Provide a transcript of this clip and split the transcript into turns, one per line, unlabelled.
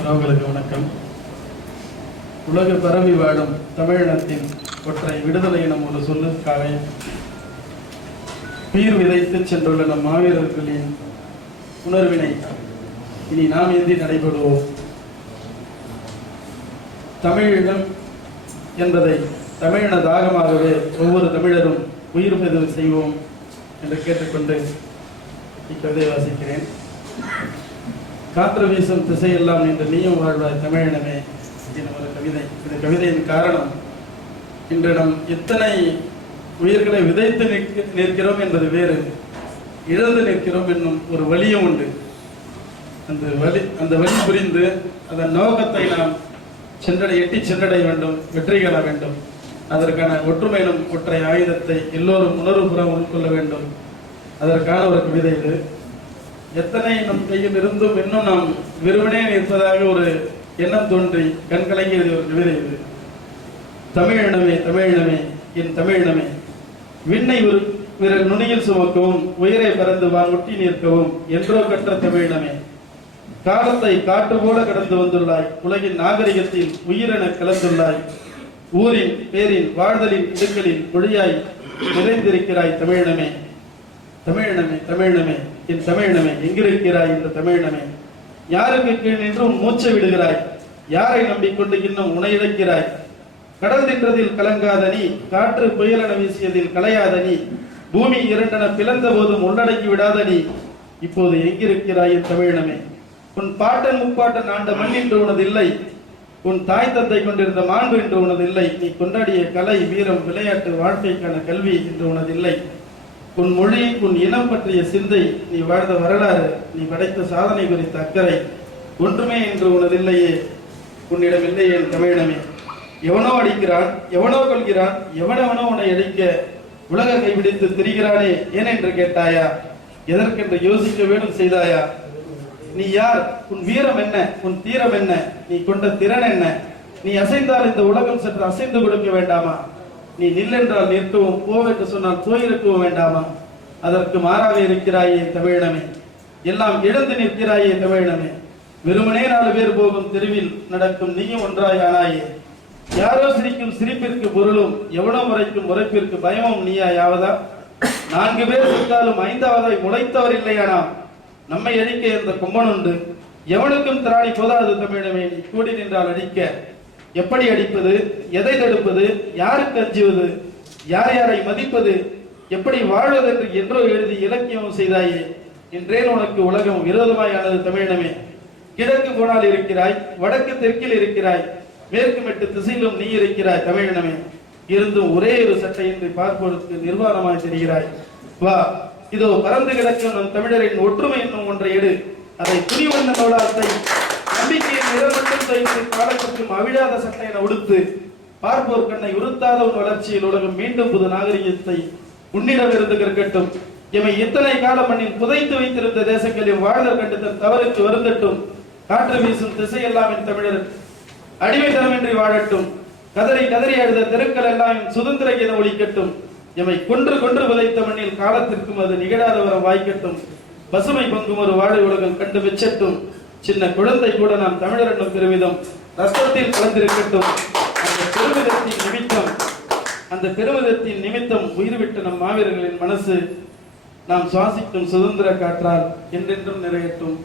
உறவுகளுக்கு வணக்கம். உலக பரவி வாழும் தமிழினத்தின் ஒற்றை விடுதலை எனும் ஒரு சொல்லுக்காக உயிர் விதைத்து சென்றுள்ள நம் மாவீரர்களின் உணர்வினை இனி நாம் ஏந்தி நடைபெறுவோம். தமிழினம் என்பதை தமிழின தாகமாகவே ஒவ்வொரு தமிழரும் உயிர் பதிவு செய்வோம் என்று கேட்டுக்கொண்டு இக்கவிதை வாசிக்கிறேன். காற்று வீசும் திசையெல்லாம் இன்று நீயும் வாழ்வாய் தமிழினமே. என்ற ஒரு கவிதை. இந்த கவிதையின் காரணம். இன்று நம் எத்தனை உயிர்களை விதைத்து நிற்க நிற்கிறோம் என்பது வேறு. இழந்து நிற்கிறோம் என்னும் ஒரு வழியும் உண்டு. அந்த வழி அந்த வழி புரிந்து அதன் நோக்கத்தை நாம் சென்றடை எட்டி சென்றடைய வேண்டும் வெற்றி காண வேண்டும். அதற்கான ஒற்றுமையிலும் ஒற்றை ஆயுதத்தை எல்லோரும் உணர்வுபுறம் உட்கொள்ள வேண்டும். அதற்கான ஒரு கவிதை இது. எத்தனை நம் கையில் இருந்தும் இன்னும் நாம் வெறுமனே நிற்பதாக ஒரு எண்ணம் தோன்றி கண்கலங்கியது ஒரு கவிதை இது. தமிழினமே தமிழினமே என் தமிழினமே. விண்ணை ஒரு விரல் நுனியில் சுமக்கவும் உயிரை பறந்து வான் ஒட்டி நிற்கவும் என்றோ கற்ற தமிழினமே. காலத்தை காட்டு போல கடந்து வந்துள்ளாய் உலகின் நாகரிகத்தில் உயிரென கலந்துள்ளாய். ஊரின் பேரின் வாழ்தலின் இடுக்களில் ஒளியாய் நிறைந்திருக்கிறாய் தமிழினமே. தமிழினமே தமிழினமே. என் தமிழினமே எங்கிருக்கிறாய் இந்த தமிழினமே? யாருக்கு கீழ் நின்றும் மூச்சு விடுகிறாய்? யாரை நம்பிக்கொண்டு இன்னும் உணையிழக்கிறாய் கடல் நின்றதில் கலங்காத நீ காற்று புயலென வீசியதில் கலையாத நீ பூமி இரண்டென பிளந்த போதும் உள்ளடக்கி விடாத நீ இப்போது எங்கிருக்கிறாய் என் தமிழினமே? உன் பாட்டன் முப்பாட்டன் ஆண்ட மண் என்று உனதில்லை. உன் தாய் தந்தை கொண்டிருந்த மாண்பு என்று உனதில்லை. நீ கொண்டாடிய கலை வீரம் விளையாட்டு வாழ்க்கைக்கான கல்வி என்று உனதில்லை. உன் மொழி உன் இனம் பற்றிய சிந்தை நீ வாழ்ந்த வரலாறு நீ படைத்த சாதனை குறித்த அக்கறை ஒன்றுமே என்று உனதில்லையே. உன்னிடம் இல்லையே என் தமிழினமே எவனோ அடிக்கிறான் எவனோ கொள்கிறான் எவனவனோ உன்னை அடிக்க உலக கைபிடித்து திரிகிறானே ஏன் என்று கேட்டாயா? எதற்கென்று யோசிக்க வேண்டும் செய்தாயா? நீ யார்? உன் வீரம் என்ன? உன் தீரம் என்ன? நீ கொண்ட திறன் என்ன? நீ அசைந்தால் இந்த உலகம் சற்று அசைந்து கொடுக்க வேண்டாமா? நீ நில்லென்றால் நிற்கவும் போவென்று சொன்னால் போயிருக்கவும் வேண்டாமா? அதற்கு மாறாக இருக்கிறாயே தமிழமே எல்லாம் இழந்து நிற்கிறாயே தமிழமே வெறுமனே நாலு பேர் போகும் தெருவில் நடக்கும் நீயும் ஒன்றாய் ஆனாயே. யாரோ சிரிக்கும் சிரிப்பிற்கு பொருளும் எவனோ முறைக்கும் முறைப்பிற்கு பயமும் நீயா யாவதா நான்கு பேர் சென்றாலும் ஐந்தாவதாய் முளைத்தவர் இல்லையானாம் நம்மை அழிக்க இருந்த கும்பனுண்டு? எவனுக்கும் திராணி போதாது தமிழமே நீ கூடி நின்றால் அடிக்க எப்படி அடிப்பது எதை தடுப்பது யாருக்கு அஞ்சுவது யார் யாரை மதிப்பது எப்படி வாழ்வது என்று என்றோ எழுதி இலக்கியம் செய்தாயே. என்றேன் உனக்கு உலகம் விரோதமாயானது தமிழினமே. கிழக்கு போனால் இருக்கிறாய் வடக்கு தெற்கில் இருக்கிறாய் மேற்கு மெட்டு திசையிலும் நீ இருக்கிறாய் தமிழினமே. இருந்தும் ஒரே ஒரு சட்டையின்றி பார்ப்பதற்கு நிர்வாணமாய் தெரிகிறாய். வா இதோ பறந்து கிடக்கும் நம் தமிழரின் ஒற்றுமை என்னும் ஒன்றை எடு. அதை துணிவண்ண நூலாத்தை நம்பிக்கையின் நிறம் மட்டும் தைத்து அவிழாத சட்டையில உடுத்து பார்ப்போர் கண்ணை உறுத்தாத உன் வளர்ச்சியில் உலகம் மீண்டும் புது நாகரிகத்தை உன்னிடமிருந்து கற்கட்டும். எமை இத்தனை காலம் மண்ணில் புதைத்து வைத்திருந்த தேசங்களில் வாழ்தல் கண்டு தன் தவறுக்கு வருந்தட்டும். காற்று வீசும் திசையெல்லாம் என் தமிழர். அடிமைத்தனமின்றி வாழட்டும். கதறி கதறி அழுத தெருக்கள் எல்லாம் என் சுதந்திர என ஒழிக்கட்டும். எமை கொன்று கொன்று விதைத்த மண்ணில் காலத்திற்கும் அது நிகழாத வரம் வாய்க்கட்டும். பசுமை பங்கும் ஒரு வாழை உலகம் கண்டு வெச்சட்டும் சின்ன குழந்தை கூட நாம் தமிழர் என்னும் பெருமிதம். ரத்தத்தில் கலந்திருக்கட்டும். அந்த பெருமிதத்தின் நிமித்தம் அந்த பெருமிதத்தின் நிமித்தம் உயிர்விட்ட நம் மாவீரர்களின் மனசு நாம் சுவாசிக்கும் சுதந்திர காற்றால் என்றென்றும் நிறையட்டும்.